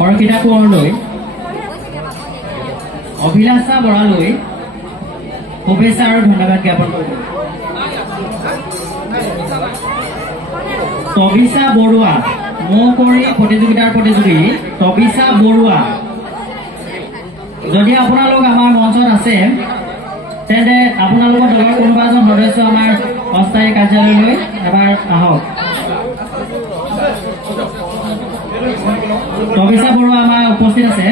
অৰ্কিতা কোঁৱৰলৈ অভিলাষা বৰালৈ শুভেচ্ছা আৰু ধন্যবাদ জ্ঞাপন কৰিলোঁ। তবিছা বৰুৱা মৌ কৰি প্ৰতিযোগিতাৰ প্ৰতিযোগী তবিছা বৰুৱা, যদি আপোনালোক আমাৰ মঞ্চত আছে তেন্তে আপোনালোকৰ দলৰ কোনোবা এজন সদস্য আমাৰ অস্থায়ী কাৰ্যালয়লৈ এবাৰ আহক। তবিছা বৰুৱা আমাৰ উপস্থিত আছে,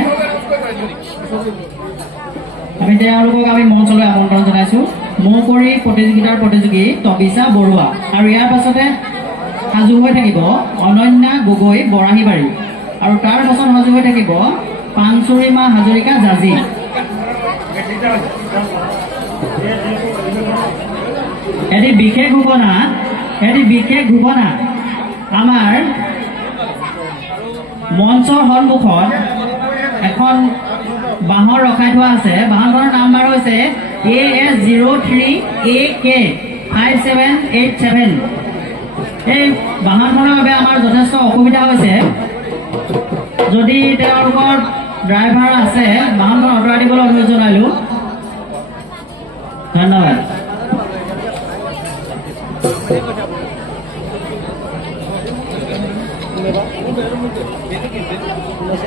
আমি তেওঁলোকক আমি মঞ্চলৈ আমন্ত্ৰণ জনাইছো। মৌ কৰি প্ৰতিযোগিতাৰ প্ৰতিযোগী তবিছা বৰুৱা, আৰু ইয়াৰ পাছতে সাজু হৈ থাকিব অনন্যা গগৈ বৰাহীবাৰী, আৰু তাৰ পাছত সাজু হৈ থাকিব পাঞ্চুৰিমা হাজৰিকা জাজি। এটি বিশেষ ঘোষণা আমাৰ মঞ্চৰ সন্মুখত এখন বাহন ৰখাই থোৱা আছে। বাহনখনৰ নাম্বাৰ হৈছে AS03AK5787। এই বাহনখনৰ বাবে আমাৰ যথেষ্ট অসুবিধা হৈছে, যদি তেওঁলোকৰ ড্ৰাইভাৰ আছে বাহনখন আঁতৰাই দিবলৈ অনুৰোধ জনাইলোঁ। ধন্যবাদ।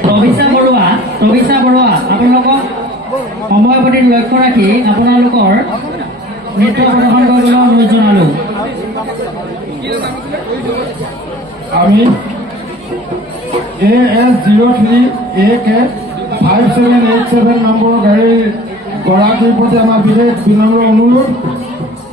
তবিছা বৰুৱা আপোনালোকক সময়ৰ প্ৰতি লক্ষ্য ৰাখি আপোনালোকৰ নৃত্য প্ৰদৰ্শন কৰিবলৈ অনুৰোধ জনালোঁ। আমি AS03AK5787 নম্বৰৰ গাড়ীৰ গৰাকীৰ প্ৰতি আমাৰ বিশেষ বিনম্ৰ অনুৰোধ